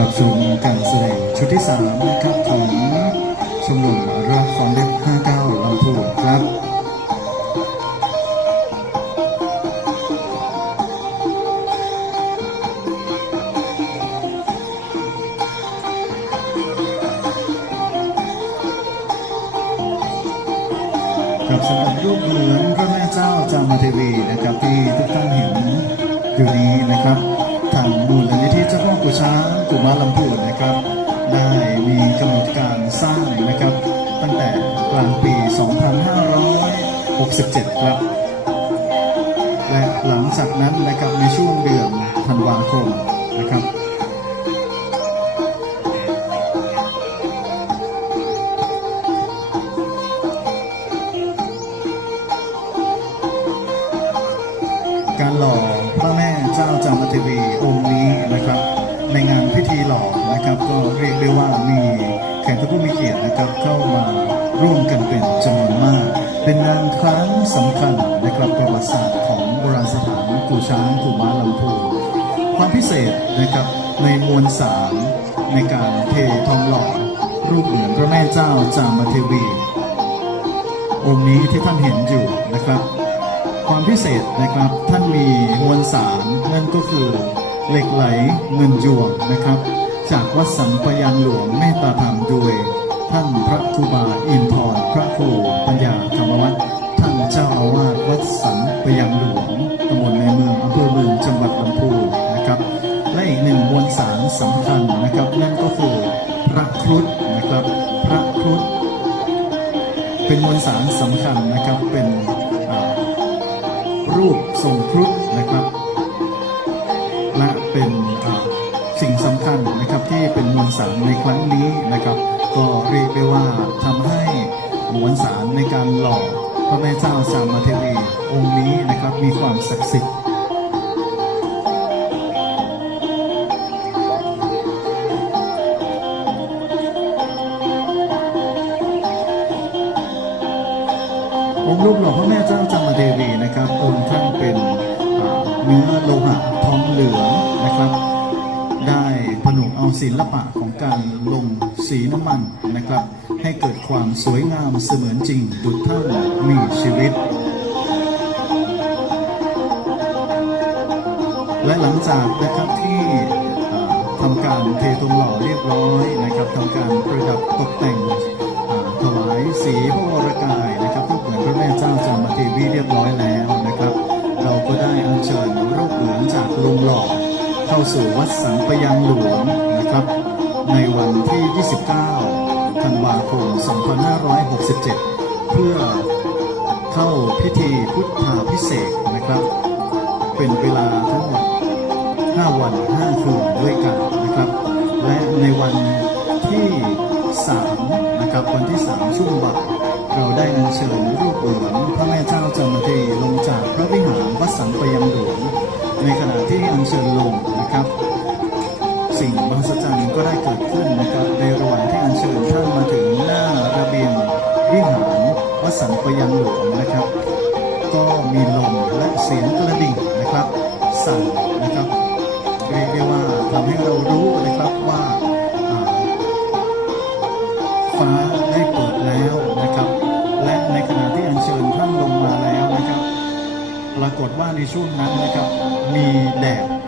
แบบสูงกังเซงชุดที่สามนะครับของชมรมรักฟอนเด็ก59ลำพูนครับกับสำหรับรูปเหมือนพระแม่เจ้าจามเทวีนะครับที่ทุกท่านเห็นอยู่นี้นะครับ ทางมูล นิธิเจ้าพ่อกุช้างกุมารลำพูนนะครับ ได้มีกำหนดการสร้างนะครับ ตั้งแต่กลางปี 2567 ครับ และหลังจากนั้นนะครับในช่วงเดือนธันวาคมนะครับการหล่อพระแม่เจ้าจามเทวีองค์นี้นะครับ ในงานพิธีหล่อนะครับ ก็เรียกได้ว่ามีแขกผู้มีเกียรตินะครับเข้ามาร่วมกันเป็นจำนวนมาก เป็นงานครั้งสำคัญนะครับประวัติศาสตร์ของโบราณสถานกูช้างกูม้าลำพูนความพิเศษนะครับในมวลสารในการเททองหล่อรูปเหมือนพระแม่เจ้าจามเทวี องค์นี้ที่ท่านเห็นอยู่นะครับ ความพิเศษนะครับท่านมีมวลสารนั่นก็คือ เหล็กไหลเงินยวงนะครับ จากวัดสัมปยานหลวงเมตตาธรรมโดยท่านพระครูบาอินทร์พระครูปัญญาธรรมวัฒน์ท่านเจ้าอาวาสวัดสัมปยานหลวงตำบลในเมืองอำเภอเมืองจังหวัดลำพูนนะครับ และอีกหนึ่งมวลสารสำคัญนะครับ นั่นก็คือพระครุฑนะครับ พระครุฑเป็นมวลสารสำคัญนะครับเป็นรูปทรงครุฑนะครับ และเป็นสิ่งสำคัญนะครับที่เป็นมวลสารในครั้งนี้นะครับ ก็เรียกได้ว่าทำให้มวลสารในการหล่อพระแม่เจ้าสามเทวีองค์นี้นะครับมีความศักดิ์สิทธิ์องค์รูปหล่อพระแม่เจ้าจามเทวีนะครับองค์ท่านเป็นเนื้อโลหะ องเหลืองนะครับ ได้ผนวกเอาศิลปะของการลงสีน้ำมันนะครับ ให้เกิดความสวยงามเสมือนจริงดุจท่านมีชีวิต และหลังจากนะครับที่ทำการเททงหล่อเรียบร้อยนะครับทำการประดับตกแต่งถวายสีพระ สู่วัดสังปยังหลวงนะครับ ในวันที่ 29 ธันวาคม 2567 เพื่อเข้าพิธีพุทธาพิเศษนะครับ เป็นเวลาทั้งหมด 5 วัน 5 คืนด้วยกันนะครับ และในวันที่ 3 นะครับ วันที่ 3 ช่วงบ่ายเราได้อัญเชิญรูปเหมือนพระแม่เจ้าจามเทวีลงจากพระวิหารวัดสังปยมหลวง ในขณะที่อัญเชิญลงนะครับ สิ่งมหัศจรรย์ก็ได้เกิดขึ้นนะครับ ในระหว่างที่อัญเชิญท่านมาถึงหน้าระเบียงวิหารวัดสังปยังหลวงนะครับ ก็มีลมและเสียงกระดิ่งนะครับ สั่นนะครับเรียกได้ว่าทำให้เรารู้ากฏว่าในช่วงนั้นนะครับมีแดด